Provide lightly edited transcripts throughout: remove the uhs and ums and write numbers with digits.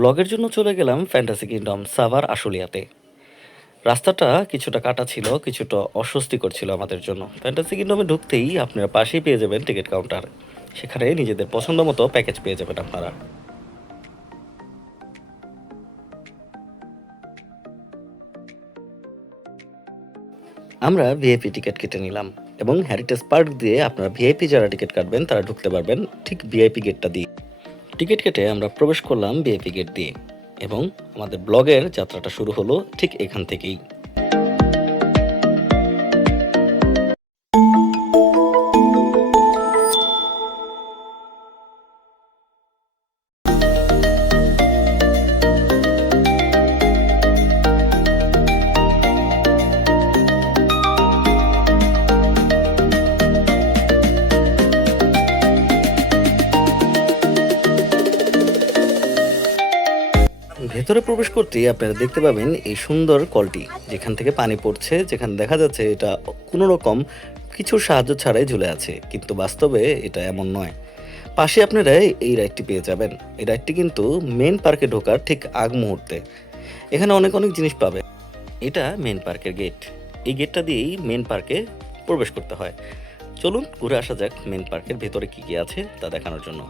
ব্লগের জন্য চলে গেলাম ফ্যান্টাসি কিংডম সাভার আশুলিয়াতে। রাস্তাটা কিছুটা কাটা ছিল, কিছুটা অস্বস্তিকর ছিল আমাদের জন্য। ফ্যান্টাসি কিংডমে ঢুকতেই আপনারা পাশেই পেয়ে যাবেন টিকিট কাউন্টার। সেখানে নিজেদের পছন্দ মতো প্যাকেজ পেয়ে যাবেন আপনারা। আমরা ভিআইপি টিকিট কেটে নিলাম এবং হেরিটেজ পার্ক দিয়ে আপনারা ভিআইপি যারা টিকিট কাটবেন তারা ঢুকতে পারবেন ঠিক ভিআইপি গেটটা দিয়ে। টিকিট কেটে আমরা প্রবেশ করলাম ভিআইপি গেট দিয়ে এবং আমাদের ব্লগের যাত্রাটা শুরু হলো ঠিক এখান থেকেই। ভেতরে প্রবেশ করতেই আপনারা দেখতে পাবেন এই সুন্দর কলটি, যেখান থেকে পানি পড়ছে, যেখানে দেখা যাচ্ছে এটা কোনো রকম কিছু সাহায্য ছাড়াই ঝুলে আছে, কিন্তু বাস্তবে এটা এমন নয়। পাশে আপনারা এই রাইডটি পেয়ে যাবেন। এই রাইডটি কিন্তু মেন পার্কে ঢোকার ঠিক আগ মুহূর্তে। এখানে অনেক অনেক জিনিস পাবেন। এটা মেন পার্কের গেট। এই গেটটা দিয়েই মেন পার্কে প্রবেশ করতে হয়। চলুন ঘুরে আসা যাক মেন পার্কের ভেতরে কি কি আছে তা দেখানোর জন্য।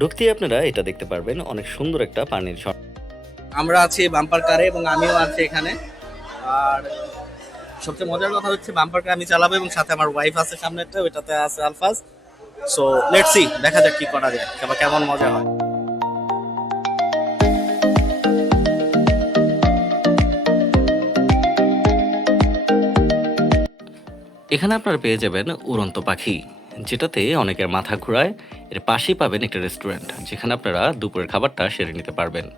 ঢুকতেই আপনারা এটা দেখতে পারবেন, অনেক সুন্দর একটা পানির ঝর্ণা। আমরা আছি বাম্পার কারে এবং আমিও আছি এখানে। আর সবচেয়ে মজার কথা হচ্ছে বাম্পার কার আমি চালাবো এবং সাথে আমার ওয়াইফ আছে সামনেটা, ওইটাতে আছে আলফাজ। সো লেটস সি, দেখা যাক কি করা যায়, কেমন মজা হয়। এখানে আপনারা পেয়ে যাবেন উড়ন্ত পাখি, যেটাতে অনেকের মাথা ঘোরায়। এর পাশেই পাবেন একটা রেস্টুরেন্ট, যেখানে আপনারা দুপুরের খাবারটা সেরে নিতে পারবেন।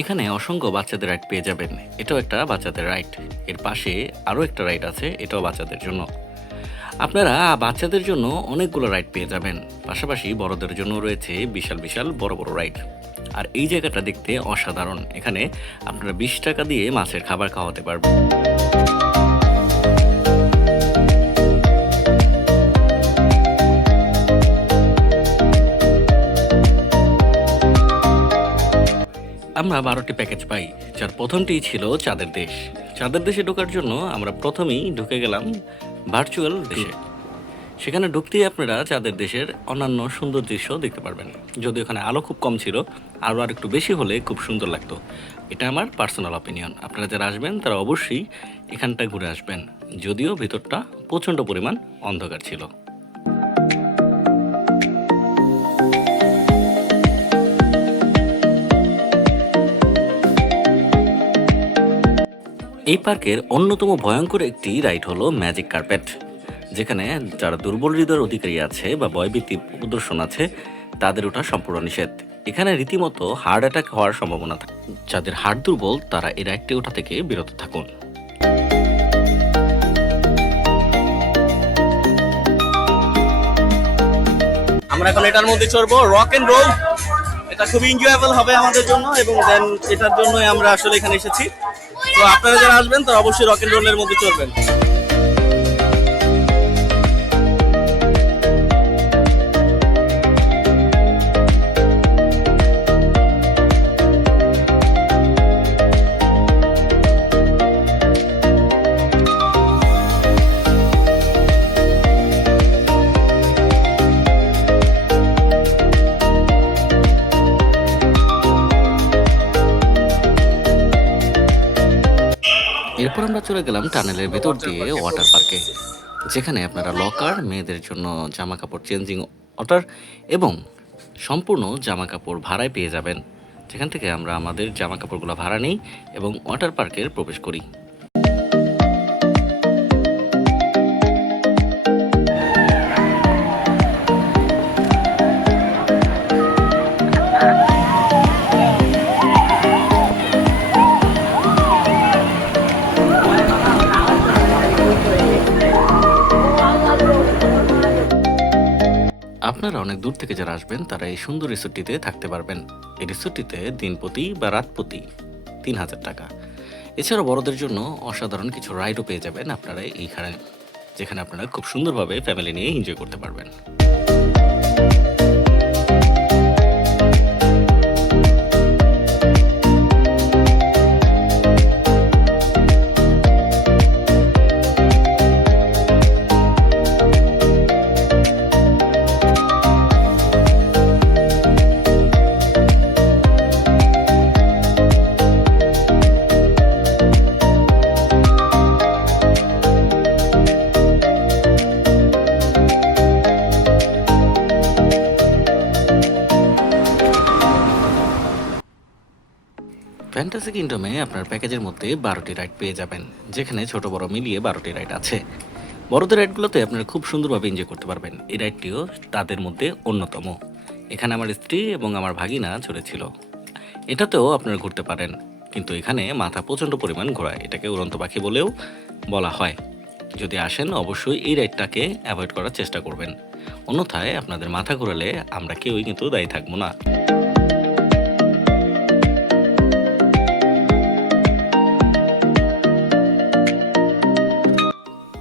এখানে অসংখ্য বাচ্চাদের রাইড পেয়ে যাবেন। এটাও একটা বাচ্চাদের রাইড। এর পাশে আরও একটা রাইড আছে, এটাও বাচ্চাদের জন্য। আপনারা বাচ্চাদের জন্য অনেকগুলো রাইড পেয়ে যাবেন। পাশাপাশি বড়দের জন্য রয়েছে বিশাল বিশাল বড় বড় রাইড। আর এই জায়গাটা দেখতে অসাধারণ। এখানে আপনারা 20 টাকা দিয়ে মাছের খাবার খাওয়াতে পারবেন। আমরা 12টি প্যাকেজ পাই, যার প্রথমটি ছিল চাঁদের দেশ। চাঁদের দেশে ঢোকার জন্য আমরা প্রথমেই ঢুকে গেলাম ভার্চুয়াল দেশে। সেখানে ঢুকতেই আপনারা চাঁদের দেশের অন্যান্য সুন্দর দৃশ্য দেখতে পারবেন। যদিও এখানে আলো খুব কম ছিল, আরও আর একটু বেশি হলে খুব সুন্দর লাগতো। এটা আমার পার্সোনাল অপিনিয়ন। আপনারা যারা আসবেন তারা অবশ্যই এখানটায় ঘুরে আসবেন, যদিও ভিতরটা প্রচণ্ড পরিমাণ অন্ধকার ছিল। এই পার্কের অন্যতম ভয়ঙ্কর একটি রাইড হলো ম্যাজিক কার্পেট, যেখানে যারা দুর্বল হৃদয়ের অধিকারী আছে বা ভয়ভীতি প্রদর্শন আছে তাদের ওটা সম্পূর্ণ নিষেধ। এখানে রীতিমতো হার্ট অ্যাটাক হওয়ার সম্ভাবনা থাকে। যাদের হার্ট দুর্বল তারা এই রাইডটি ওঠা থেকে বিরত থাকুন। আমরা এখন এটার মধ্যে চড়বো রক এন্ড রোল। এটা খুবই এনজয়েবল হবে আমাদের জন্য এবং দেন এটার জন্যই আমরা আসলে এখানে এসেছি। তো আপনারা যারা আসবেন তারা অবশ্যই রক এন্ড রোলের মধ্যে চড়বেন। এরপর আমরা চলে গেলাম টানেলের ভেতর দিয়ে ওয়াটার পার্কে, যেখানে আপনারা লকার, মেয়েদের জন্য জামা কাপড় চেঞ্জিং ওয়াটার এবং সম্পূর্ণ জামা কাপড় ভাড়ায় পেয়ে যাবেন। যেখান থেকে আমরা আমাদের জামা কাপড়গুলো ভাড়া নিই এবং ওয়াটার পার্কের প্রবেশ করি। আপনারা অনেক দূর থেকে যারা আসবেন তারা এই সুন্দর রিসোর্টটিতে থাকতে পারবেন। এই রিসোর্টটিতে দিন প্রতি বা রাত প্রতি 3000 টাকা। এছাড়া বড়দের জন্য অসাধারণ কিছু রাইডও পেয়ে যাবেন আপনারা এইখানে, যেখানে আপনারা খুব সুন্দরভাবে ফ্যামিলি নিয়ে এনজয় করতে পারবেন। ফ্যান্টাসি কিংডমে আপনার প্যাকেজের মধ্যে 12টি রাইড পেয়ে যাবেন, যেখানে ছোট বড় মিলিয়ে 12টি রাইড আছে। বড়দের রাইডগুলোতে আপনারা খুব সুন্দরভাবে এনজয় করতে পারবেন। এই রাইডটিও তাদের মধ্যে অন্যতম। এখানে আমার স্ত্রী এবং আমার ভাগিনা চড়েছিল। এটাতেও আপনারা ঘুরতে পারেন, কিন্তু এখানে মাথা প্রচণ্ড পরিমাণ ঘোরায়। এটাকে উড়ন্ত পাখি বলেও বলা হয়। যদি আসেন অবশ্যই এই রাইডটাকে অ্যাভয়েড করার চেষ্টা করবেন, অন্যথায় আপনাদের মাথা ঘোরালে আমরা কেউই কিন্তু দায়ী থাকবো না।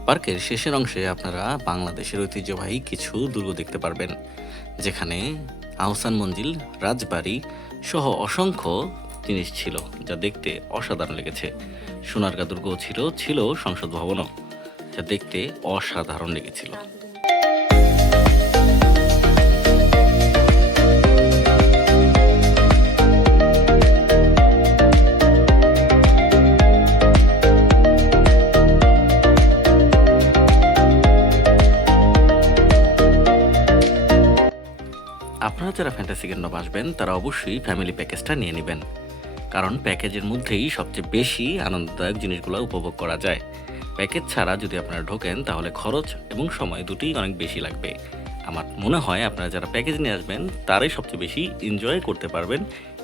পার্কের শেষের অংশে আপনারা বাংলাদেশের ঐতিহ্যবাহী কিছু দুর্গ দেখতে পারবেন, যেখানে আহসান মঞ্জিল, রাজবাড়ি সহ অসংখ্য জিনিস ছিল, যা দেখতে অসাধারণ লেগেছে। সোনারগাঁ দুর্গও ছিল সংসদ ভবনও, যা দেখতে অসাধারণ লেগেছিল। আপনারা যারা ফ্যান্টাসি কিংডম আসবেন তারা অবশ্যই ফ্যামিলি প্যাকেজটা নিয়ে নেবেন, কারণ প্যাকেজের মধ্যেই সবচেয়ে বেশি আনন্দদায়ক জিনিসগুলো উপভোগ করা যায়। প্যাকেজ ছাড়া যদি আপনারা ঢোকেন তাহলে খরচ এবং সময় দুটোই অনেক বেশি লাগবে। আমার মনে হয় আপনারা যারা প্যাকেজ নিয়ে আসবেন তারাই সবচেয়ে বেশি এনজয় করতে পারবেন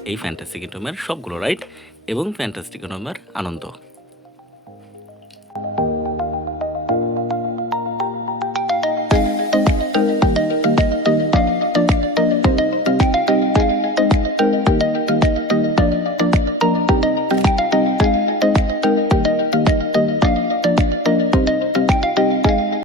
এই ফ্যান্টাসি কিংডমের সবগুলো রাইড এবং ফ্যান্টাসি কিংডমের আনন্দ।